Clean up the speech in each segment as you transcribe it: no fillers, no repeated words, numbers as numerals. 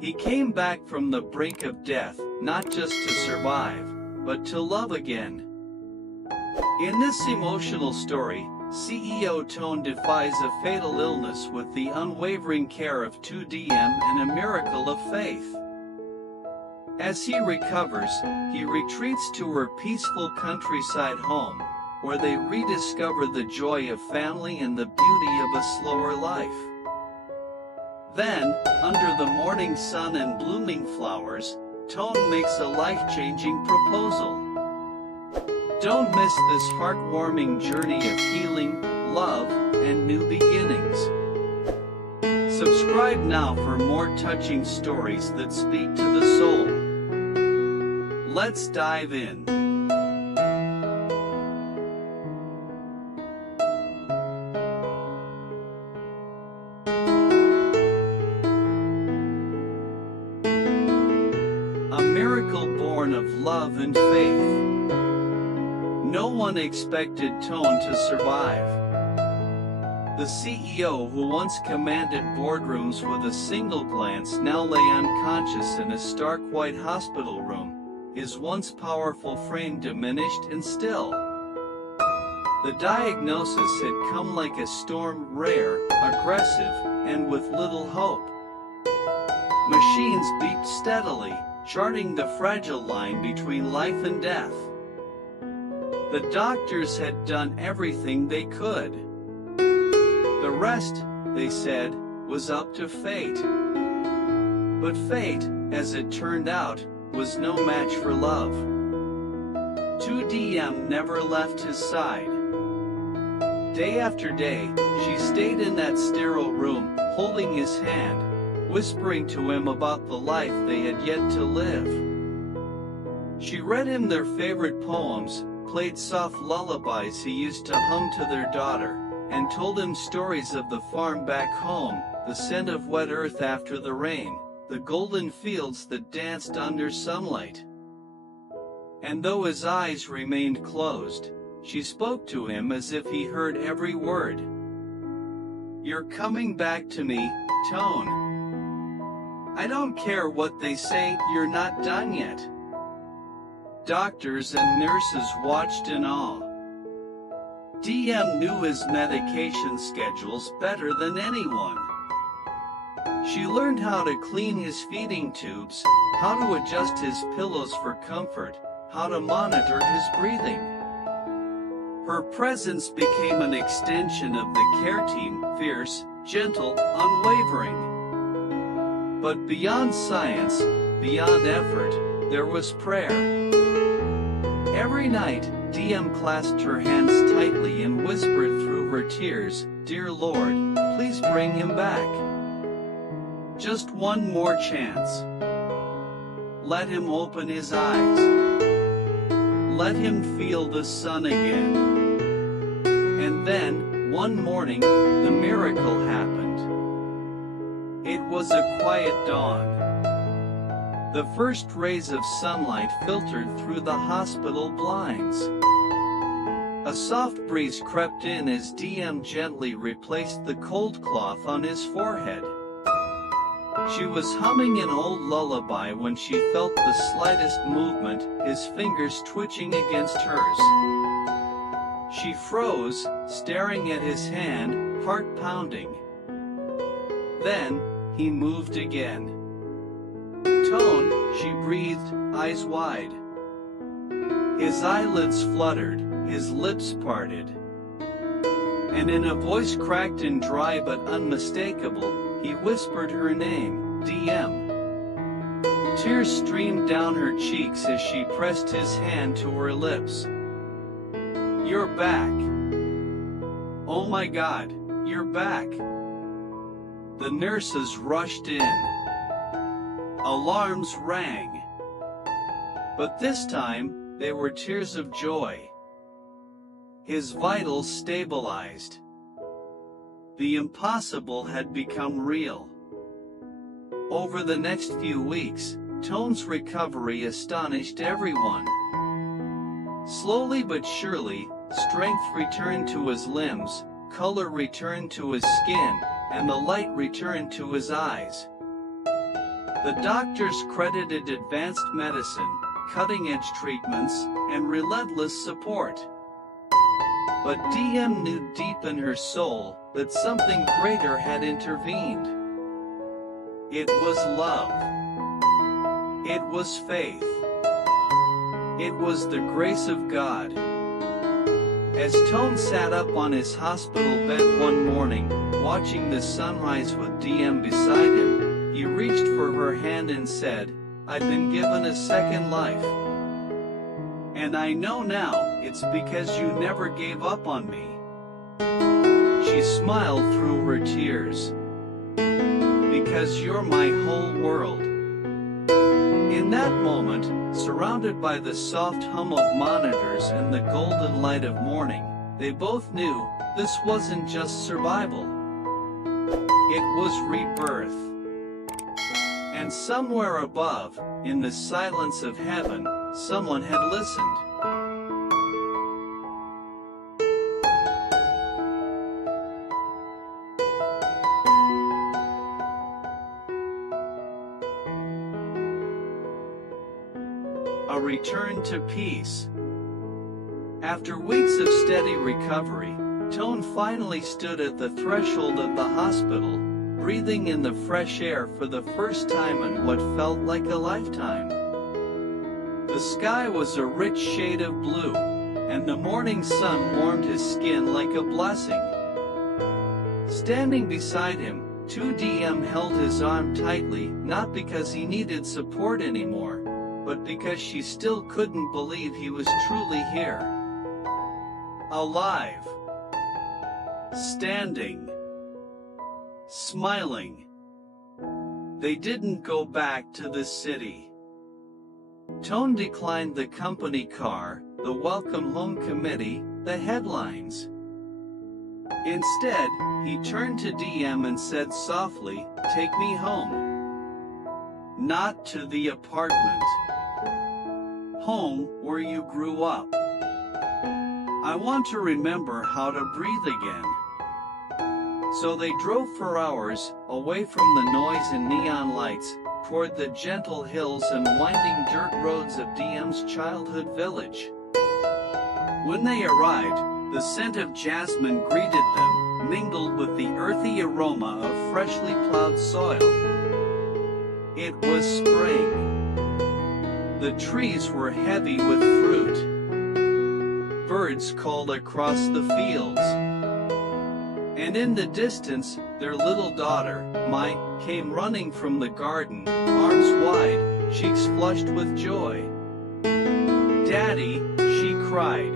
He came back from the brink of death, not just to survive, but to love again. In this emotional story, CEO Toan defies a fatal illness with the unwavering care of Ly Tu Diem and a miracle of faith. As he recovers, he retreats to her peaceful countryside home, where they rediscover the joy of family and the beauty of a slower life. Then, under the morning sun and blooming flowers, Toan makes a life-changing proposal. Don't miss this heartwarming journey of healing, love, and new beginnings. Subscribe now for more touching stories that speak to the soul. Let's dive in. A miracle born of love and faith. No one expected Toan to survive. The CEO who once commanded boardrooms with a single glance now lay unconscious in a stark white hospital room, his once powerful frame diminished and still. The diagnosis had come like a storm, rare, aggressive, and with little hope. Machines beeped steadily, charting the fragile line between life and death. The doctors had done everything they could. The rest, they said, was up to fate. But fate, as it turned out, was no match for love. Ly Tu Diem never left his side. Day after day, she stayed in that sterile room, holding his hand, whispering to him about the life they had yet to live. She read him their favorite poems, played soft lullabies he used to hum to their daughter, and told him stories of the farm back home, the scent of wet earth after the rain, the golden fields that danced under sunlight. And though his eyes remained closed, she spoke to him as if he heard every word. "You're coming back to me, Toan. I don't care what they say, you're not done yet." Doctors and nurses watched in awe. Diem knew his medication schedules better than anyone. She learned how to clean his feeding tubes, how to adjust his pillows for comfort, how to monitor his breathing. Her presence became an extension of the care team, fierce, gentle, unwavering. But beyond science, beyond effort, there was prayer. Every night, Diem clasped her hands tightly and whispered through her tears, "Dear Lord, please bring him back. Just one more chance. Let him open his eyes. Let him feel the sun again." And then, one morning, the miracle happened. It was a quiet dawn. The first rays of sunlight filtered through the hospital blinds. A soft breeze crept in as Diem gently replaced the cold cloth on his forehead. She was humming an old lullaby when she felt the slightest movement, his fingers twitching against hers. She froze, staring at his hand, heart pounding. Then, he moved again. "Toan," she breathed, eyes wide. His eyelids fluttered, his lips parted. And in a voice cracked and dry but unmistakable, he whispered her name, Diem. Tears streamed down her cheeks as she pressed his hand to her lips. "You're back. Oh my God, you're back." The nurses rushed in. Alarms rang. But this time, they were tears of joy. His vitals stabilized. The impossible had become real. Over the next few weeks, Toan's recovery astonished everyone. Slowly but surely, strength returned to his limbs, color returned to his skin, and the light returned to his eyes. The doctors credited advanced medicine, cutting-edge treatments, and relentless support. But Diem knew deep in her soul that something greater had intervened. It was love. It was faith. It was the grace of God. As Toan sat up on his hospital bed one morning, watching the sunrise with Diem beside him, he reached for her hand and said, "I've been given a second life. And I know now, it's because you never gave up on me." She smiled through her tears. "Because you're my whole world." In that moment, surrounded by the soft hum of monitors and the golden light of morning, they both knew this wasn't just survival. It was rebirth. And somewhere above, in the silence of heaven, someone had listened. A return to peace. After weeks of steady recovery, Toan finally stood at the threshold of the hospital, breathing in the fresh air for the first time in what felt like a lifetime. The sky was a rich shade of blue, and the morning sun warmed his skin like a blessing. Standing beside him, Tu Diem held his arm tightly, not because he needed support anymore, but because she still couldn't believe he was truly here. Alive. Standing. Smiling. They didn't go back to the city. Toan declined the company car, the welcome home committee, the headlines. Instead, he turned to Diem and said softly, "Take me home. Not to the apartment. Home, where you grew up. I want to remember how to breathe again." So they drove for hours, away from the noise and neon lights, toward the gentle hills and winding dirt roads of Diem's childhood village. When they arrived, the scent of jasmine greeted them, mingled with the earthy aroma of freshly plowed soil. It was spring. The trees were heavy with fruit. Birds called across the fields. And in the distance, their little daughter, Mai, came running from the garden, arms wide, cheeks flushed with joy. "Daddy," she cried.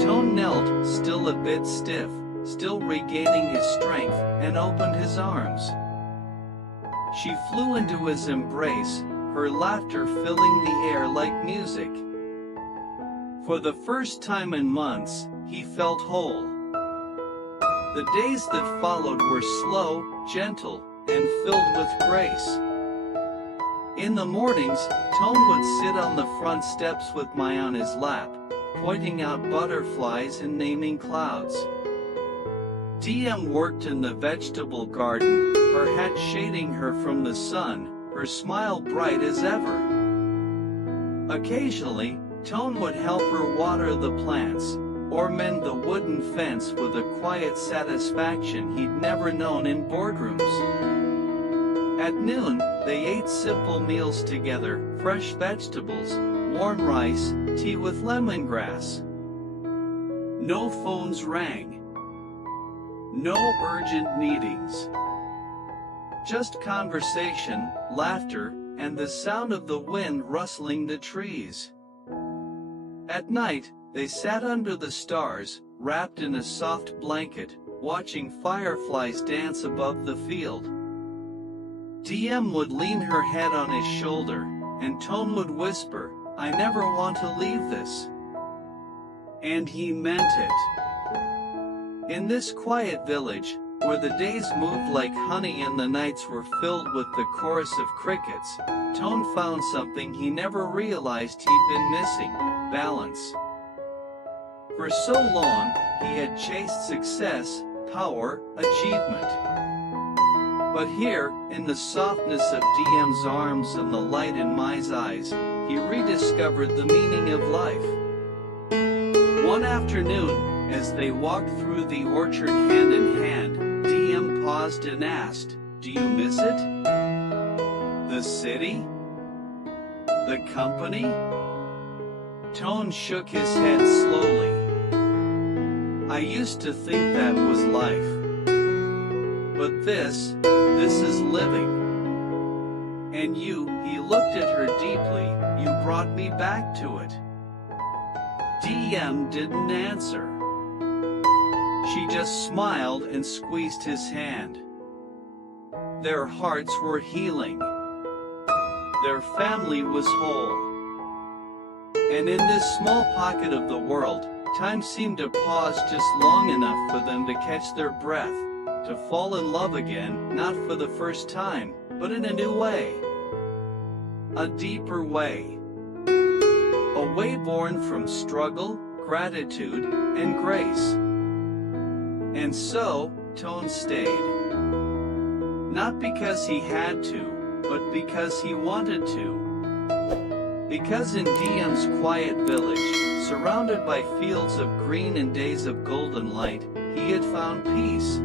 Toan knelt, still a bit stiff, still regaining his strength, and opened his arms. She flew into his embrace, her laughter filling the air like music. For the first time in months, he felt whole. The days that followed were slow, gentle, and filled with grace. In the mornings, Toan would sit on the front steps with Mai on his lap, pointing out butterflies and naming clouds. Diem worked in the vegetable garden, her hat shading her from the sun, her smile bright as ever. Occasionally, Toan would help her water the plants, or mend the wooden fence with a quiet satisfaction he'd never known in boardrooms. At noon, they ate simple meals together, fresh vegetables, warm rice, tea with lemongrass. No phones rang. No urgent meetings. Just conversation, laughter, and the sound of the wind rustling the trees. At night, they sat under the stars, wrapped in a soft blanket, watching fireflies dance above the field. Diem would lean her head on his shoulder, and Toan would whisper, "I never want to leave this." And he meant it. In this quiet village, where the days moved like honey and the nights were filled with the chorus of crickets, Toan found something he never realized he'd been missing: balance. For so long, he had chased success, power, achievement. But here, in the softness of DM's arms and the light in my eyes, he rediscovered the meaning of life. One afternoon, as they walked through the orchard hand in hand, DM paused and asked, "Do you miss it? The city? The company?" Toan shook his head slowly. "I used to think that was life. But this is living. And you," he looked at her deeply, "you brought me back to it." DM didn't answer. She just smiled and squeezed his hand. Their hearts were healing. Their family was whole. And in this small pocket of the world, time seemed to pause just long enough for them to catch their breath, to fall in love again, not for the first time, but in a new way. A deeper way. A way born from struggle, gratitude, and grace. And so, Toan stayed. Not because he had to, but because he wanted to. Because in DM's quiet village, surrounded by fields of green and days of golden light, he had found peace.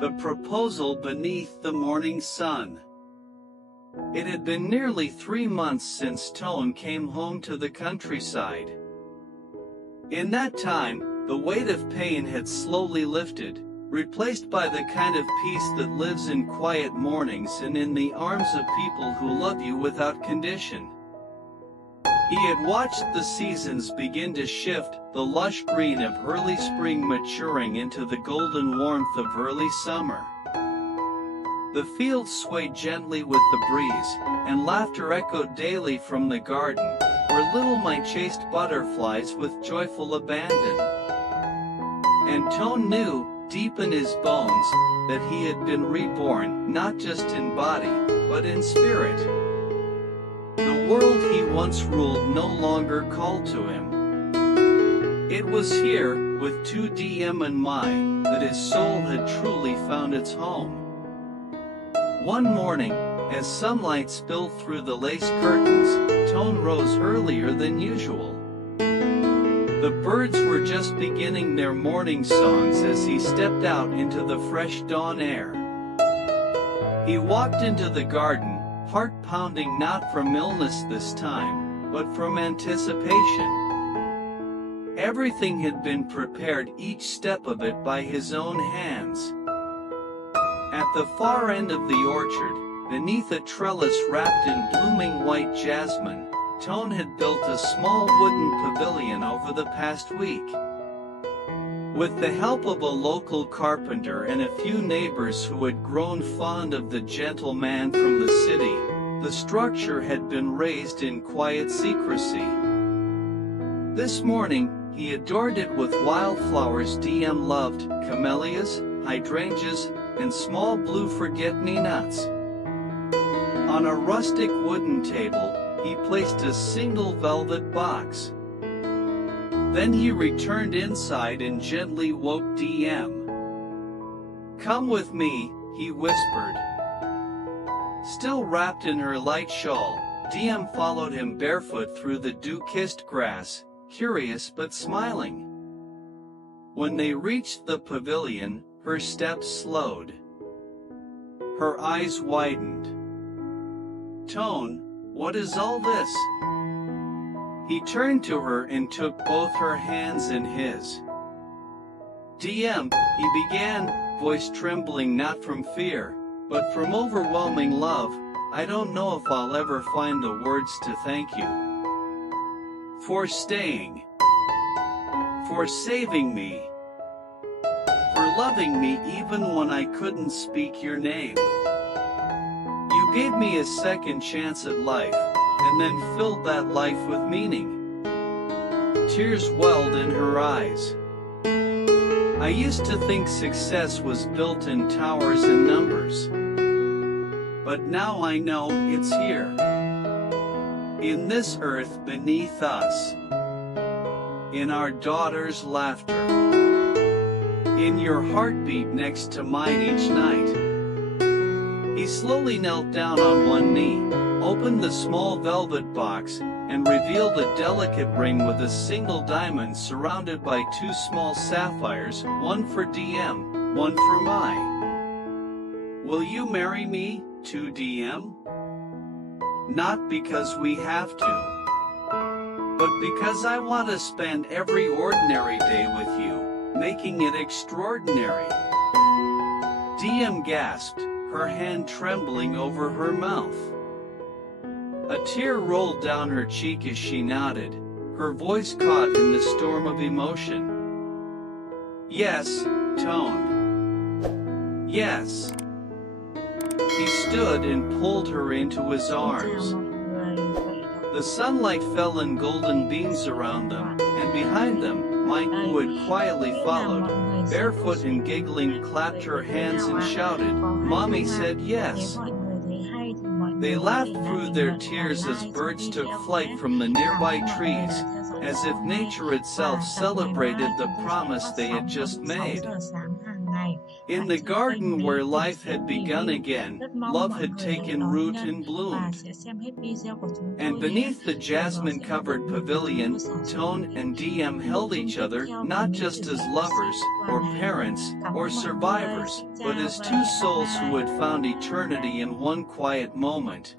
The proposal beneath the morning sun. It had been nearly 3 months since Toan came home to the countryside. In that time, the weight of pain had slowly lifted, replaced by the kind of peace that lives in quiet mornings and in the arms of people who love you without condition. He had watched the seasons begin to shift, the lush green of early spring maturing into the golden warmth of early summer. The fields swayed gently with the breeze, and laughter echoed daily from the garden, where little mice chased butterflies with joyful abandon. And Toan knew, deep in his bones, that he had been reborn, not just in body, but in spirit. The world he once ruled no longer called to him. It was here, with 2 DM and Mai, that his soul had truly found its home. One morning, as sunlight spilled through the lace curtains, Toan rose earlier than usual. The birds were just beginning their morning songs as he stepped out into the fresh dawn air. He walked into the garden, heart pounding not from illness this time, but from anticipation. Everything had been prepared, each step of it by his own hands. At the far end of the orchard, beneath a trellis wrapped in blooming white jasmine, Toan had built a small wooden pavilion over the past week. With the help of a local carpenter and a few neighbors who had grown fond of the gentle man from the city, the structure had been raised in quiet secrecy. This morning, he adorned it with wildflowers DM loved, camellias, hydrangeas, and small blue forget-me-nots. On a rustic wooden table, he placed a single velvet box. Then he returned inside and gently woke DM. "Come with me," he whispered. Still wrapped in her light shawl, DM followed him barefoot through the dew-kissed grass, curious but smiling. When they reached the pavilion, her steps slowed. Her eyes widened. "Toan, what is all this?" He turned to her and took both her hands in his. "DM," he began, voice trembling not from fear, but from overwhelming love, "I don't know if I'll ever find the words to thank you. For staying. For saving me. For loving me even when I couldn't speak your name. You gave me a second chance at life, and then filled that life with meaning." Tears welled in her eyes. "I used to think success was built in towers and numbers. But now I know it's here. In this earth beneath us. In our daughter's laughter. In your heartbeat next to mine each night. He slowly knelt down on one knee, opened the small velvet box, and revealed a delicate ring with a single diamond surrounded by two small sapphires, one for DM, one for Mai. Will you marry me, Tu Diem? Not because we have to, but because I want to spend every ordinary day with you, making it extraordinary. Diem gasped, her hand trembling over her mouth. A tear rolled down her cheek as she nodded, her voice caught in the storm of emotion. Yes, Toan. Yes. He stood and pulled her into his arms. The sunlight fell in golden beams around them, and behind them, Mike, who had quietly followed, barefoot and giggling, clapped her hands and shouted, "Mommy said yes." They laughed through their tears as birds took flight from the nearby trees, as if nature itself celebrated the promise they had just made. In the garden where life had begun again, love had taken root and bloomed. And beneath the jasmine-covered pavilion, Toan and Diem held each other not just as lovers, or parents, or survivors, but as two souls who had found eternity in one quiet moment.